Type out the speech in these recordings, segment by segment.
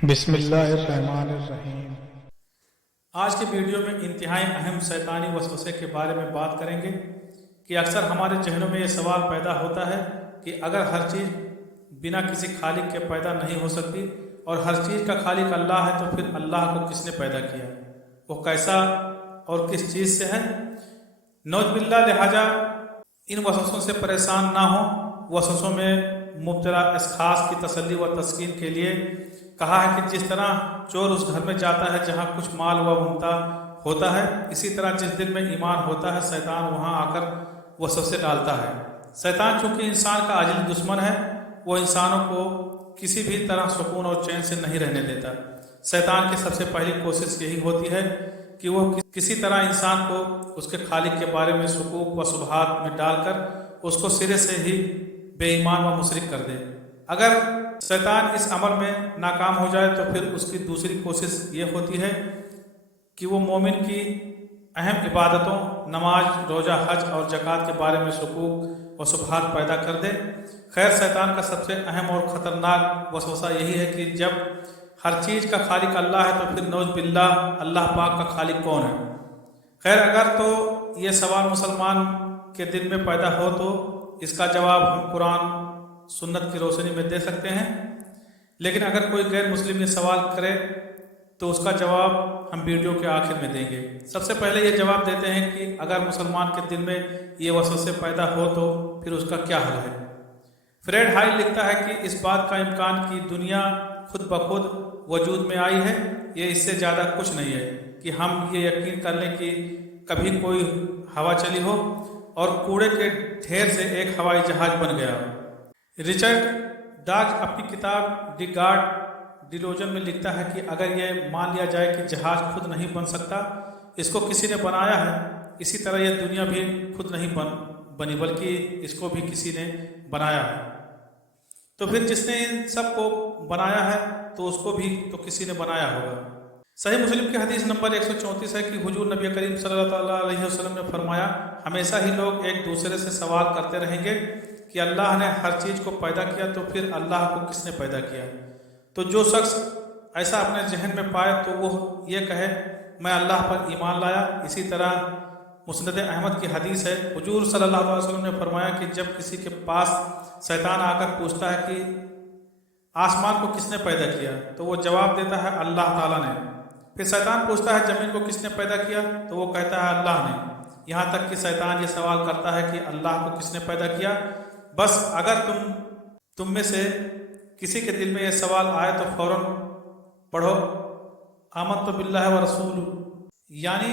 بسم اللہ الرحمن الرحیم۔ آج کی ویڈیو میں انتہائی اہم شیطانی وسوسے کے بارے میں بات کریں گے کہ اکثر ہمارے ذہنوں میں یہ سوال پیدا ہوتا ہے کہ اگر ہر چیز بنا کسی خالق کے پیدا نہیں ہو سکتی اور ہر چیز کا خالق اللہ ہے تو پھر اللہ کو کس نے پیدا کیا، وہ کیسا اور کس چیز سے ہے؟ نعوذ باللہ، لہٰذا ان وسوسوں سے پریشان نہ ہوں۔ وسوسوں میں مبتلا اشخاص کی تسلی و تسکین کے لیے کہا ہے کہ جس طرح چور اس گھر میں جاتا ہے جہاں کچھ مال و ممتاع ہوتا ہے، اسی طرح جس دل میں ایمان ہوتا ہے شیطان وہاں آ کر وسوسے ڈالتا ہے۔ شیطان چونکہ انسان کا عاجل دشمن ہے، وہ انسانوں کو کسی بھی طرح سکون اور چین سے نہیں رہنے دیتا۔ شیطان کی سب سے پہلی کوشش یہی ہوتی ہے کہ وہ کسی طرح انسان کو اس کے خالق کے بارے میں شکوک و شبہات میں ڈال کر اس کو سرے سے ہی بے ایمان و مشرک کر دے۔ اگر شیطان اس عمل میں ناکام ہو جائے تو پھر اس کی دوسری کوشش یہ ہوتی ہے کہ وہ مومن کی اہم عبادتوں، نماز، روزہ، حج اور زکوٰۃ کے بارے میں شکوک و شبہات پیدا کر دے۔ خیر، شیطان کا سب سے اہم اور خطرناک وسوسہ یہی ہے کہ جب ہر چیز کا خالق اللہ ہے تو پھر نعوذ باللہ اللہ پاک کا خالق کون ہے؟ خیر، اگر تو یہ سوال مسلمان کے دل میں پیدا ہو تو اس کا جواب ہم قرآن سنت کی روشنی میں دے سکتے ہیں، لیکن اگر کوئی غیر مسلم یہ سوال کرے تو اس کا جواب ہم ویڈیو کے آخر میں دیں گے۔ سب سے پہلے یہ جواب دیتے ہیں کہ اگر مسلمان کے دل میں یہ وسوسے پیدا ہو تو پھر اس کا کیا حل ہے؟ فریڈ ہائل لکھتا ہے کہ اس بات کا امکان کہ دنیا خود بخود وجود میں آئی ہے، یہ اس سے زیادہ کچھ نہیں ہے کہ ہم یہ یقین کر لیں کہ کبھی کوئی ہوا چلی ہو اور کوڑے کے ڈھیر سے ایک ہوائی جہاز بن گیا۔ رچرڈ ڈاج اپنی کتاب دی گاڈ ڈیلوژن میں لکھتا ہے کہ اگر یہ مان لیا جائے کہ جہاز خود نہیں بن سکتا، اس کو کسی نے بنایا ہے، اسی طرح یہ دنیا بھی خود نہیں بنی بلکہ اس کو بھی کسی نے بنایا ہے، تو پھر جس نے ان سب کو بنایا ہے تو اس کو بھی تو کسی نے بنایا ہوگا۔ صحیح مسلم کی حدیث نمبر 134 ہے کہ حضور نبی کریم صلی اللہ علیہ وسلم نے فرمایا، ہمیشہ ہی لوگ ایک دوسرے سے سوال کرتے رہیں گے کہ اللہ نے ہر چیز کو پیدا کیا تو پھر اللہ کو کس نے پیدا کیا؟ تو جو شخص ایسا اپنے ذہن میں پائے تو وہ یہ کہے میں اللہ پر ایمان لایا۔ اسی طرح مسند احمد کی حدیث ہے، حضور صلی اللہ علیہ وسلم نے فرمایا کہ جب کسی کے پاس شیطان آ کر پوچھتا ہے کہ آسمان کو کس نے پیدا کیا تو وہ جواب دیتا ہے اللہ تعالیٰ نے۔ پھر شیطان پوچھتا ہے زمین کو کس نے پیدا کیا تو وہ کہتا ہے اللہ نے، یہاں تک کہ شیطان یہ سوال کرتا ہے کہ اللہ کو کس نے پیدا کیا؟ بس اگر تم میں سے کسی کے دل میں یہ سوال آئے تو فوراً پڑھو آمنت باللہ و رسول، یعنی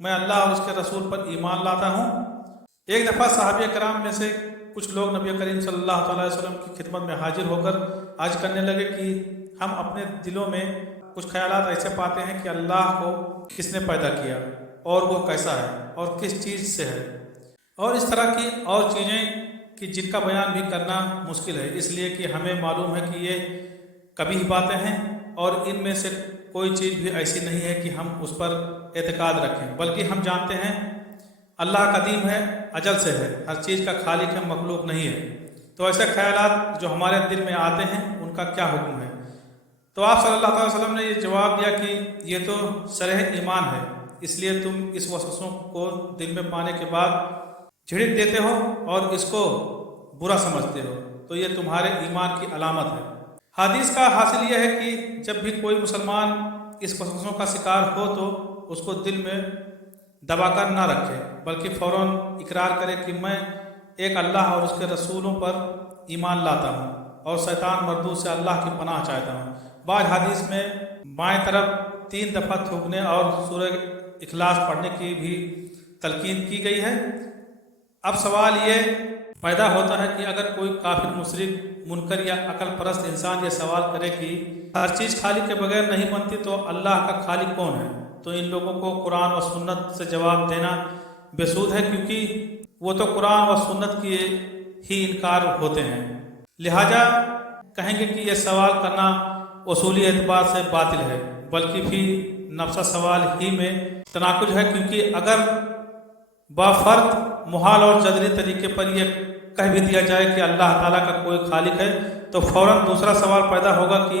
میں اللہ اور اس کے رسول پر ایمان لاتا ہوں۔ ایک دفعہ صحابہ کرام میں سے کچھ لوگ نبی کریم صلی اللہ تعالی وسلم کی خدمت میں حاضر ہو کر عرض کرنے لگے کہ ہم اپنے دلوں میں کچھ خیالات ایسے پاتے ہیں کہ اللہ کو کس نے پیدا کیا اور وہ کیسا ہے اور کس چیز سے ہے، اور اس طرح کی اور چیزیں کہ جن کا بیان بھی کرنا مشکل ہے، اس لیے کہ ہمیں معلوم ہے کہ یہ کبھی باتیں ہیں اور ان میں سے کوئی چیز بھی ایسی نہیں ہے کہ ہم اس پر اعتقاد رکھیں، بلکہ ہم جانتے ہیں اللہ قدیم ہے، اجل سے ہے، ہر چیز کا خالق ہے، مخلوق نہیں ہے۔ تو ایسے خیالات جو ہمارے دل میں آتے ہیں ان کا کیا حکم ہے؟ تو آپ صلی اللہ علیہ وسلم نے یہ جواب دیا کہ یہ تو شرح ایمان ہے، اس لیے تم اس وسوسوں کو دل میں پانے کے بعد جھڑک دیتے ہو اور اس کو برا سمجھتے ہو، تو یہ تمہارے ایمان کی علامت ہے۔ حدیث کا حاصل یہ ہے کہ جب بھی کوئی مسلمان اس وسوسوں کا شکار ہو تو اس کو دل میں دبا کر نہ رکھے، بلکہ فوراً اقرار کرے کہ میں ایک اللہ اور اس کے رسولوں پر ایمان لاتا ہوں اور شیطان مردود سے اللہ کی پناہ چاہتا ہوں۔ بعض حدیث میں بائیں طرف 3 دفعہ تھوکنے اور سورہ اخلاص پڑھنے کی بھی تلقین کی گئی ہے۔ اب سوال یہ پیدا ہوتا ہے کہ اگر کوئی کافر، مشرک، منکر یا عقل پرست انسان یہ سوال کرے کہ ہر چیز خالق کے بغیر نہیں بنتی تو اللہ کا خالق کون ہے، تو ان لوگوں کو قرآن و سنت سے جواب دینا بے سود ہے، کیونکہ وہ تو قرآن و سنت کی ہی انکار ہوتے ہیں، لہٰذا کہیں گے کہ یہ سوال کرنا اصولی اعتبار سے باطل ہے، بلکہ بھی نفسہ سوال ہی میں تناقض ہے، کیونکہ اگر بافرض محال اور جدری طریقے پر یہ کہہ بھی دیا جائے کہ اللہ تعالیٰ کا کوئی خالق ہے تو فوراً دوسرا سوال پیدا ہوگا کہ